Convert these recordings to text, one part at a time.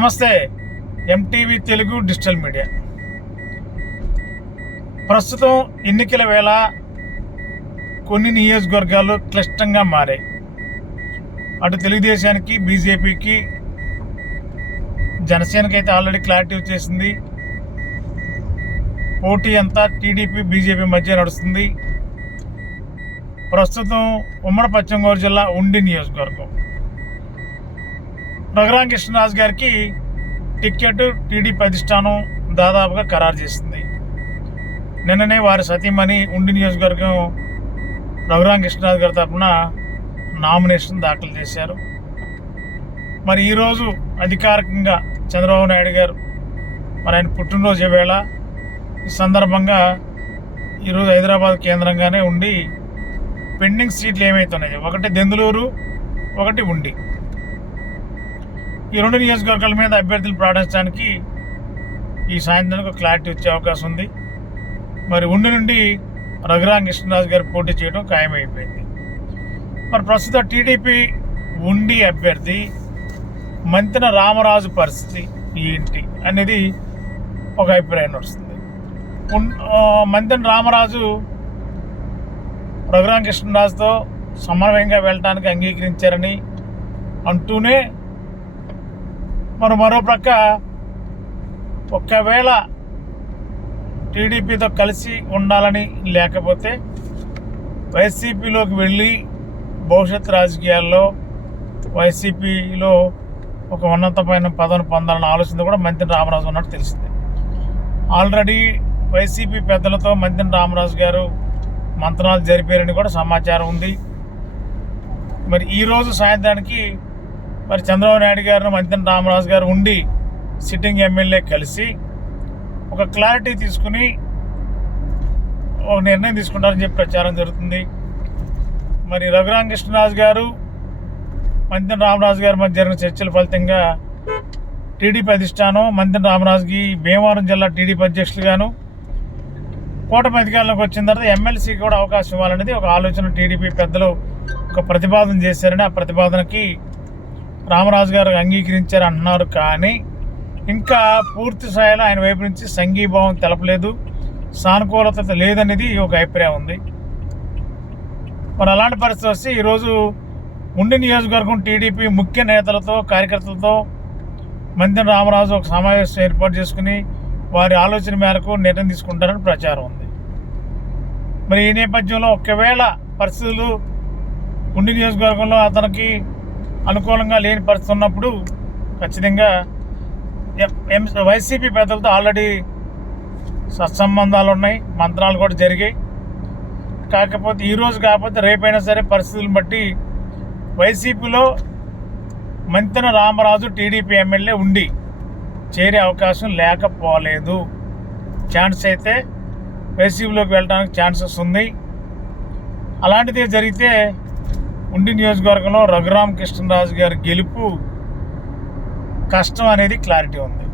నమస్తే. MTV Telugu digital media. ప్రస్తుతం ఎన్నికల వేళ కొన్ని నియోజకవర్గాలు క్లిష్టంగా మారాయి. అటు తెలుగుదేశానికి, బీజేపీకి, జనసేనకి అయితే ఆల్రెడీ క్లారిటీ వచ్చేసింది. పోటీ అంతా టీడీపీ, బీజేపీ మధ్య నడుస్తుంది. ప్రస్తుతం ఉమ్మడి పశ్చిమ గోదావరి జిల్లా ఉండి నియోజకవర్గం రఘురామకృష్ణరాజు గారికి టికెట్ టీడీపీ అధిష్టానం దాదాపుగా ఖరారు చేసింది. నిన్ననే వారి సతీమణి ఉండి నియోజకవర్గం రఘురామకృష్ణరాజు గారి తరఫున నామినేషన్ దాఖలు చేశారు. మరి ఈరోజు అధికారికంగా చంద్రబాబు నాయుడు గారు మరి ఆయన పుట్టినరోజు వేళ ఈ సందర్భంగా ఈరోజు హైదరాబాద్ కేంద్రంగానే ఉండి పెండింగ్ సీట్లు ఏమవుతున్నాయి, ఒకటి దెందులూరు, ఒకటి ఉండి, ఈ రెండు నియోజకవర్గాల మీద అభ్యర్థులు ప్రకటించడానికి ఈ సాయంత్రానికి ఒక క్లారిటీ వచ్చే అవకాశం ఉంది. మరి ఉండి నుండి రఘురామకృష్ణరాజు గారు పోటీ చేయడం ఖాయమైపోయింది. మరి ప్రస్తుతం టీడీపీ ఉండి అభ్యర్థి మంతెన రామరాజు పరిస్థితి ఏంటి అనేది ఒక అభిప్రాయం వస్తుంది. మంతెన రామరాజు రఘురామకృష్ణరాజుతో సమన్వయంగా వెళ్ళటానికి అంగీకరించారని అంటూనే మరో ప్రక్క ఒకవేళ టీడీపీతో కలిసి ఉండాలని లేకపోతే వైసీపీలోకి వెళ్ళి భవిష్యత్ రాజకీయాల్లో వైసీపీలో ఒక ఉన్నతమైన పదవిని పొందాలన్న ఆలోచన కూడా మంతెన రామరాజు ఉన్నట్టు తెలిసింది. ఆల్రెడీ వైసీపీ పెద్దలతో మంతెన రామరాజు గారు మంత్రాలు జరిపారని కూడా సమాచారం ఉంది. మరి ఈరోజు సాయంత్రానికి మరి చంద్రబాబు నాయుడు గారు, మంతెన రామరాజు గారు ఉండి సిట్టింగ్ ఎమ్మెల్యే కలిసి ఒక క్లారిటీ తీసుకుని ఒక నిర్ణయం తీసుకుంటారని చెప్పి ప్రచారం జరుగుతుంది. మరి రఘురామకృష్ణరాజు గారు, మంతెన రామరాజు గారి మధ్య జరిగిన చర్చల ఫలితంగా టీడీపీ అధిష్టానం మంతెన రామరాజుకి భీమవరం జిల్లా టీడీపీ అధ్యక్షులుగాను, కూటమి అధికారంలోకి వచ్చిన తర్వాత ఎమ్మెల్సీకి కూడా అవకాశం ఇవ్వాలనేది ఒక ఆలోచన టీడీపీ పెద్దలు ఒక ప్రతిపాదన చేశారని ఆ ప్రతిపాదనకి రామరాజు గారు అంగీకరించారు అంటున్నారు. కానీ ఇంకా పూర్తి స్థాయిలో ఆయన వైపు నుంచి సంఘీభావం తెలపలేదు, సానుకూలత లేదనేది ఒక అభిప్రాయం ఉంది. మరి అలాంటి పరిస్థితి వస్తే ఈరోజు ఉండి నియోజకవర్గం టీడీపీ ముఖ్య నేతలతో, కార్యకర్తలతో మంతెన రామరాజు ఒక సమావేశం ఏర్పాటు చేసుకుని వారి ఆలోచన మేరకు నిర్ణయం తీసుకుంటారని ప్రచారం ఉంది. మరి ఈ నేపథ్యంలో ఒకవేళ పరిస్థితులు ఉండి నియోజకవర్గంలో అతనికి అనుకూలంగా లేని పరిస్థితి ఉన్నప్పుడు ఖచ్చితంగా వైసీపీ పెద్దలతో ఆల్రెడీ సత్సంబంధాలు ఉన్నాయి, మంత్రాలు కూడా జరిగాయి. కాకపోతే ఈరోజు కాకపోతే రేపైనా సరే పరిస్థితులను బట్టి వైసీపీలో మంతెన రామరాజు టీడీపీ ఎమ్మెల్యే ఉండి చేరే అవకాశం లేకపోలేదు. ఛాన్స్ అయితే వైసీపీలోకి వెళ్ళడానికి ఛాన్సెస్ ఉంది. అలాంటిది జరిగితే ఉండి నియోజకవర్గంలో రఘురామకృష్ణరాజు గారి గెలుపు కష్టం అనేది క్లారిటీ ఉంది.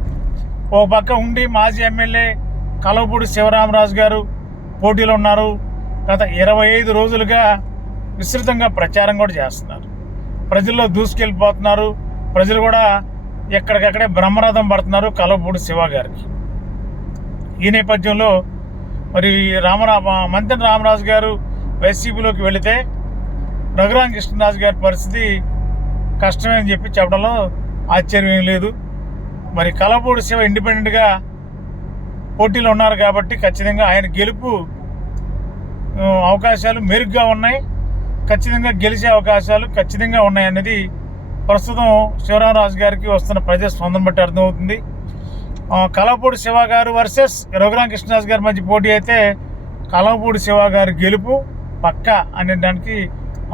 ఓ పక్క ఉండి మాజీ ఎమ్మెల్యే కలవపూడి శివరామరాజు గారు పోటీలో ఉన్నారు. గత 25 రోజులుగా విస్తృతంగా ప్రచారం కూడా చేస్తున్నారు. ప్రజల్లో దూసుకెళ్ళిపోతున్నారు. ప్రజలు కూడా ఎక్కడికక్కడే బ్రహ్మరథం పడుతున్నారు కలవపూడి శివ గారికి. ఈ నేపథ్యంలో మరి మంతెన రామరాజు గారు వైసీపీలోకి వెళితే రఘురామకృష్ణరాజు గారి పరిస్థితి కష్టమే అని చెప్పి చెప్పడంలో ఆశ్చర్యం ఏం లేదు. మరి కలవపూడి శివ ఇండిపెండెంట్గా పోటీలో ఉన్నారు కాబట్టి ఖచ్చితంగా ఆయన గెలుపు అవకాశాలు మెరుగ్గా ఉన్నాయి. ఖచ్చితంగా గెలిచే అవకాశాలు ఖచ్చితంగా ఉన్నాయన్నది ప్రస్తుతం శివరామరాజు గారికి వస్తున్న ప్రజాస్పందన బట్టి అర్థమవుతుంది. కలవపూడి శివ గారు వర్సెస్ రఘురామకృష్ణరాజు గారి మధ్య పోటీ అయితే కలవపూడి శివ గారి గెలుపు పక్కా అనేదానికి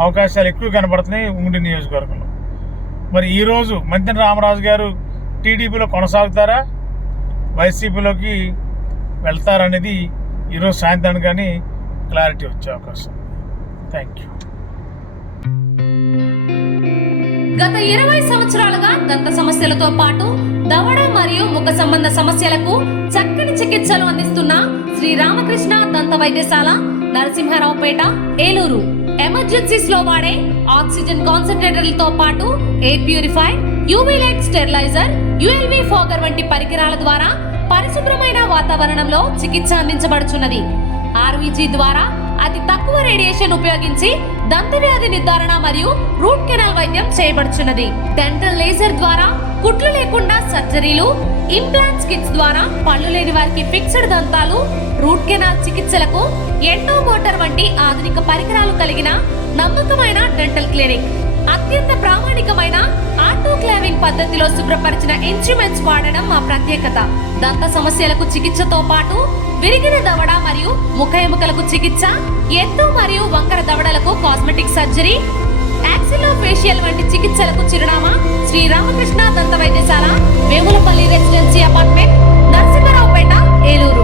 అవకాశాలు ఎక్కువ కనబడుతున్నాయి ఉండి నియోజకవర్గంలో. మరి ఈరోజు మంతెన రామరాజు గారు టీడీపీలో కొనసాగుతారా, వైసీపీలోకి వెళ్తారనేది ఈరోజు సాయంత్రానికి కానీ క్లారిటీ వచ్చే అవకాశం. Thank you. గత 20 సంవత్సరాలుగా దంత సమస్యలతో పాటు దవడ మరియు ముఖ సంబంధ సమస్యలకు చక్కని చికిత్సలు అందిస్తున్న శ్రీ రామకృష్ణ దంత వైద్యశాల, నరసింహారావుపేట, ఏలూరు. ఎమర్జెన్సీస్ లో వాడే ఆక్సిజన్ కాన్సంట్రేటర్లతో పాటు air purifier, UV light steriliser, ULV fogger వంటి పరికరాల ద్వారా పరిశుభ్రమైన వాతావరణంలో చికిత్స అందించబడుచున్నది. ఆర్వీజీ ద్వారా అతి తక్కువ రేడియేషన్ ఉపయోగించి దంతవ్యాధి నిర్ధారణ మరియు రూట్ కెనాల్ వైద్యం చేయబడుచున్నది. డెంటల్ లేజర్ ద్వారా కుట్లు లేకుండా సర్జరీలు, ఇంప్లాంట్స్ కిట్స్ ద్వారా పళ్ళు లేని వారికి ఫిక్స్డ్ దంతాలు, రూట్ కెనాల్ చికిత్సలకు ఎండో మోటార్ వంటి ఆధునిక పరికరాలు కలిగిన నమ్మకమైన డెంటల్ క్లినిక్. అత్యంత ప్రామాణికమైన ఆటోక్లావింగ్ పద్ధతిలో శుభ్రపరిచిన ఇన్స్ట్రుమెంట్స్ వాడడం మా ప్రత్యేకత. దంత సమస్యలకు చికిత్సతో పాటు విరిగిన దవడ మరియు ముఖ ఎముకలకు చికిత్స, ఎత్తు మరియు వంకర దవడలకు కాస్మెటిక్ సర్జరీ, యాక్సిలోఫేషియల్ వంటి చికిత్సలకు చిరునామా శ్రీ రామకృష్ణ దంత వైద్యశాల, వేములపల్లి రెసిడెన్సీ అపార్ట్మెంట్, నరసింహారావుపేట, ఏలూరు.